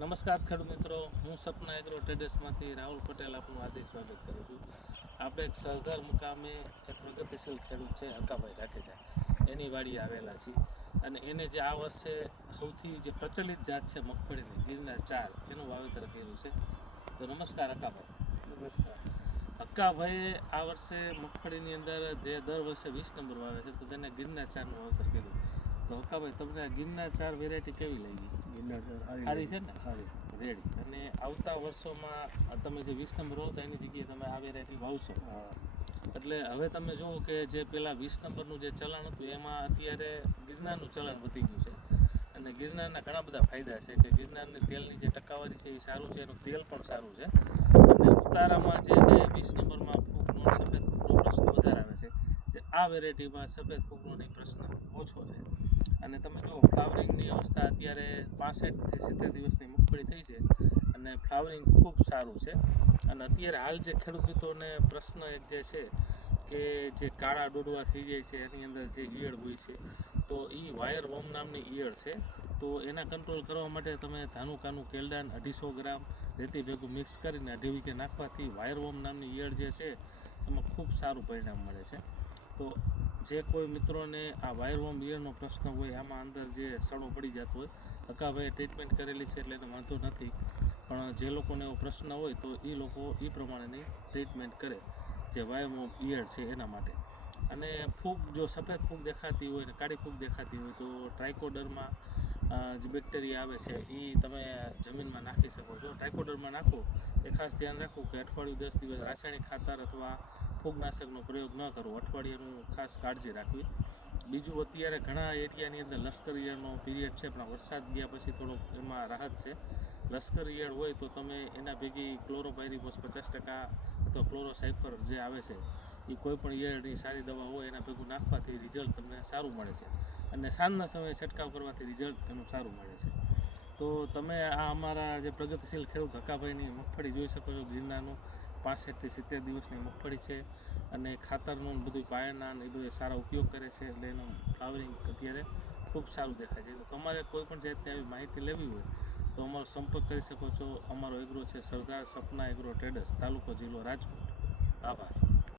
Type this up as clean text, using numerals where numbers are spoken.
નમસ્કાર ખેડૂત મિત્રો, હું સપના એગ્રો ટ્રેડર્સમાંથી રાહુલ પટેલ આપનું હાર્દિક સ્વાગત કરું છું. આપણે એક સરદાર મુકામે એક પ્રગતિશીલ ખેડૂત છે હકાભાઈ રાખેજા, એની વાડીએ આવેલા છીએ અને એને જે આ વર્ષે સૌથી જે પ્રચલિત જાત છે મગફળીની ગિરનાર 4 એનું વાવેતર કર્યું છે. તો નમસ્કાર હકાભાઈ. નમસ્કાર. હકાભાઈએ આ વર્ષે મગફળીની અંદર જે દર વર્ષે 20 નંબર વાવે છે, તો તેને ગિરનાર 4નું વાવેતર કર્યું. તો હકાભાઈ, તમને આ ગિરનાર 4 વેરાયટી કેવી લાગી? ગિરનાર સારી છે ને? સારી રેડી. અને આવતા વર્ષોમાં તમે જે 20 નંબર હો તો એની જગ્યાએ તમે આ વેરાયટી વાવશો. એટલે હવે તમે જુઓ કે જે પેલા 20 નંબરનું જે ચલણ હતું એમાં અત્યારે ગિરનારનું ચલણ વધી ગયું છે અને ગિરનારના ઘણા બધા ફાયદા છે કે ગિરનારની તેલની જે ટકાવારી છે એ સારું છે, એનું તેલ પણ સારું છે અને ઉતારામાં જે છે 20 નંબરમાં ફૂગનો સફેદ ફૂગનો પ્રશ્ન વધારે આવે છે, જે આ વેરાયટીમાં સફેદ ફૂગનો પ્રશ્ન ઓછો છે. અને તમે જુઓ ફ્લાવરિંગની અવસ્થા અત્યારે 65 થી 70 દિવસની મગફળી થઈ છે અને ફ્લાવરિંગ ખૂબ સારું છે. અને અત્યારે હાલ જે ખેડૂત મિત્રોને પ્રશ્ન એક જે છે કે જે કાળા ડોડવા થઈ જાય છે એની અંદર જે ઈયળ હોય છે, તો એ વાયર વોમ નામની ઈયળ છે. તો એના કંટ્રોલ કરવા માટે તમે ધાનુકાનું કેલ્ડાન 250 ગ્રામ રેતી ભેગું મિક્સ કરીને 2.5 વીઘે નાખવાથી વાયર વોમ નામની ઈયળ જે છે એમાં ખૂબ સારું પરિણામ મળે છે. તો જે કોઈ મિત્રોને આ વાયરવોમ ઈયળનો પ્રશ્ન હોય, આમાં અંદર જે સડો પડી જતો હોય, હકાભાઈએ ટ્રીટમેન્ટ કરેલી છે એટલે એને વાંધો નથી. પણ જે લોકોને એવો પ્રશ્ન હોય તો એ લોકો એ પ્રમાણેની ટ્રીટમેન્ટ કરે જે વાયરવોમ ઈયળ છે એના માટે. અને ફૂગ જો સફેદ ફૂગ દેખાતી હોય ને કાળી ફૂગ દેખાતી હોય તો ટ્રાઇકોડરમાં જે બેક્ટેરિયા આવે છે એ તમે જમીનમાં નાખી શકો છો. ટ્રાઇકોડરમાં નાખો એ ખાસ ધ્યાન રાખવું કે અઠવાડિયું 10 દિવસ રાસાયણિક ખાતર અથવા ફૂગનાશકનો પ્રયોગ ન કરવો, અઠવાડિયાનું ખાસ કાળજી રાખવી. બીજું, અત્યારે ઘણા એરિયાની અંદર લશ્કર ઈયળનો પીરિયડ છે, પણ વરસાદ ગયા પછી થોડોક એમાં રાહત છે. લશ્કર ઈયળ હોય તો તમે એના ભેગી ક્લોરોપાયરીફોસ 50% અથવા ક્લોરોસાઇફર જે આવે છે એ કોઈ પણ ઈયળની સારી દવા હોય એના ભેગું નાખવાથી રિઝલ્ટ તમને સારું મળે છે અને સાંજના સમયે છંટકાવ કરવાથી રિઝલ્ટ એનું સારું મળે છે. તો તમે આ અમારા જે પ્રગતિશીલ ખેડૂત હકાભાઈની મગફળી જોઈ શકો છો. ગિરનારનું 65 થી 70 દિવસની મગફળી છે અને ખાતરનું બધું પાયાના એ બધું સારા ઉપયોગ કરે છે એટલે એનું ફ્લાવરિંગ અત્યારે ખૂબ સારું દેખાય છે. તો તમારે કોઈ પણ જાતની આવી માહિતી લેવી હોય તો અમારો સંપર્ક કરી શકો છો. અમારો એગ્રો છે સરદાર સપના એગ્રો ટ્રેડર્સ, તાલુકો જિલ્લો રાજકોટ. આભાર.